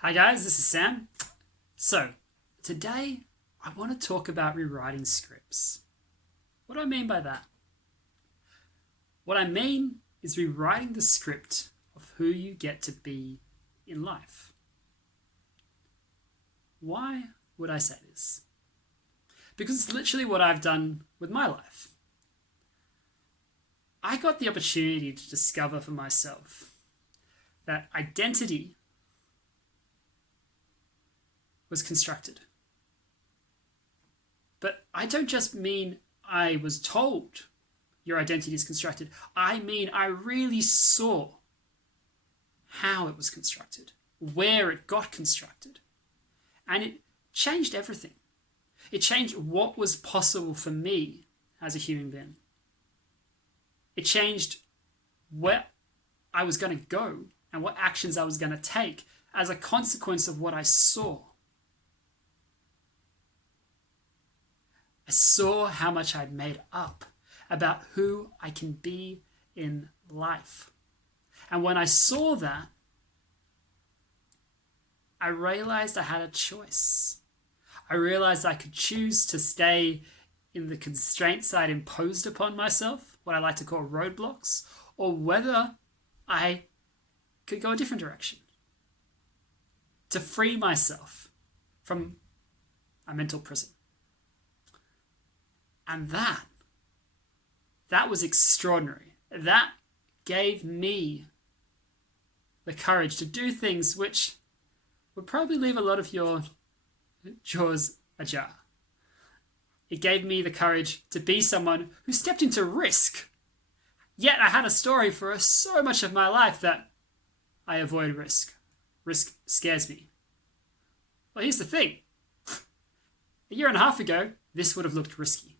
Hi guys, this is Sam. So, today I want to talk about rewriting scripts. What do I mean by that? What I mean is rewriting the script of who you get to be in life. Why would I say this? Because it's literally what I've done with my life. I got the opportunity to discover for myself that identity was constructed. But I don't just mean I was told your identity is constructed. I mean I really saw how it was constructed, where it got constructed. And it changed everything. It changed what was possible for me as a human being. It changed where I was going to go and what actions I was going to take as a consequence of what I saw. I saw how much I'd made up about who I can be in life. And when I saw that, I realized I had a choice. I realized I could choose to stay in the constraints I'd imposed upon myself, what I like to call roadblocks, or whether I could go a different direction. To free myself from a mental prison. And that was extraordinary. That gave me the courage to do things which would probably leave a lot of your jaws ajar. It gave me the courage to be someone who stepped into risk. Yet I had a story for so much of my life that I avoid risk. Risk scares me. Well, here's the thing. A year and a half ago, this would have looked risky.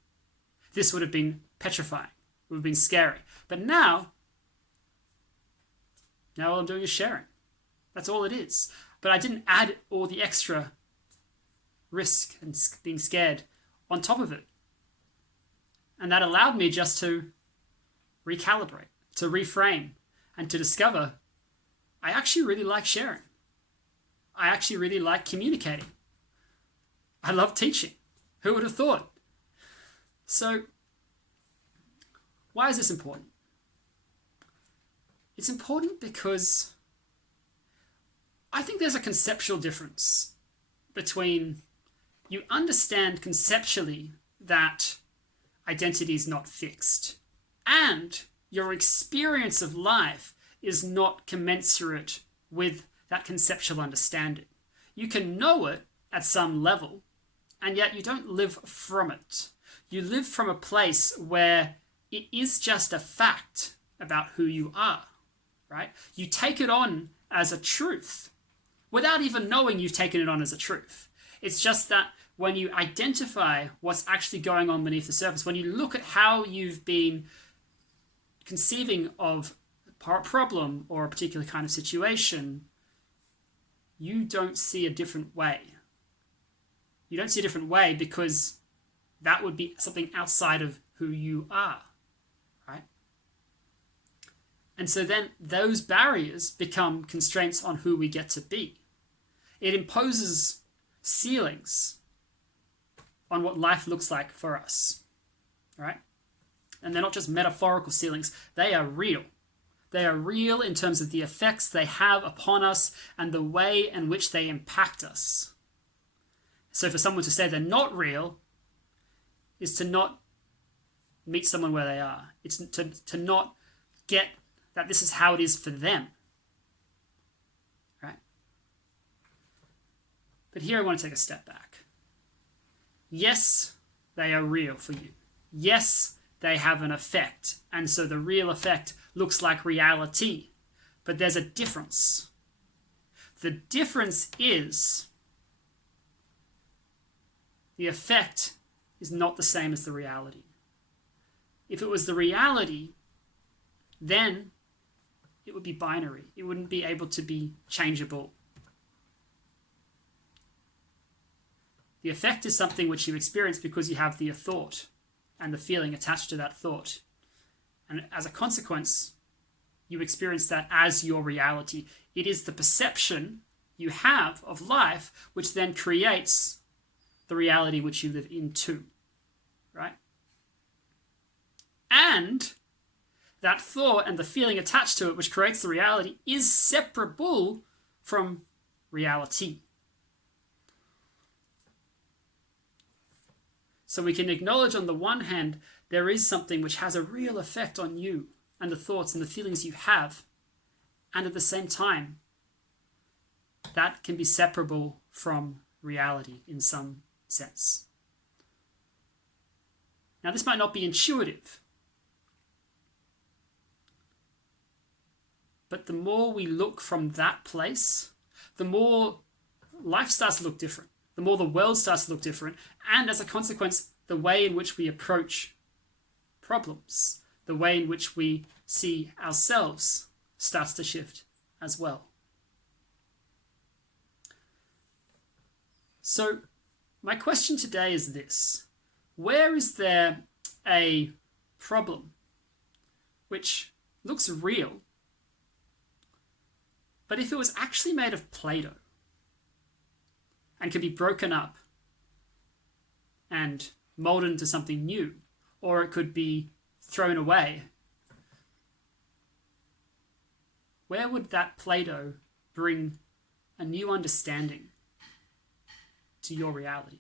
This would have been petrifying. It would have been scary. But now all I'm doing is sharing. That's all it is. But I didn't add all the extra risk and being scared on top of it. And that allowed me just to recalibrate, to reframe, and to discover I actually really like sharing. I actually really like communicating. I love teaching. Who would have thought? So, why is this important? It's important because I think there's a conceptual difference between you understand conceptually that identity is not fixed and your experience of life is not commensurate with that conceptual understanding. You can know it at some level, and yet you don't live from it. You live from a place where it is just a fact about who you are, right? You take it on as a truth without even knowing you've taken it on as a truth. It's just that when you identify what's actually going on beneath the surface, when you look at how you've been conceiving of a problem or a particular kind of situation, you don't see a different way. You don't see a different way because that would be something outside of who you are, right? And so then those barriers become constraints on who we get to be. It imposes ceilings on what life looks like for us, right? And they're not just metaphorical ceilings, they are real. They are real in terms of the effects they have upon us and the way in which they impact us. So for someone to say they're not real is to not meet someone where they are. It's to not get that this is how it is for them. Right? But here I want to take a step back. Yes, they are real for you. Yes, they have an effect. And so the real effect looks like reality. But there's a difference. The difference is the effect is not the same as the reality. If it was the reality, then it would be binary. It wouldn't be able to be changeable. The effect is something which you experience because you have the thought and the feeling attached to that thought. And as a consequence, you experience that as your reality. It is the perception you have of life, which then creates the reality which you live in too, right? And that thought and the feeling attached to it, which creates the reality, is separable from reality. So we can acknowledge on the one hand, there is something which has a real effect on you and the thoughts and the feelings you have. And at the same time, that can be separable from reality in some sense. Now, this might not be intuitive, but the more we look from that place, the more life starts to look different. The more the world starts to look different. And as a consequence, the way in which we approach problems, the way in which we see ourselves starts to shift as well. So my question today is this: where is there a problem which looks real, but if it was actually made of Play-Doh and could be broken up and molded into something new, or it could be thrown away, where would that Play-Doh bring a new understanding to your reality?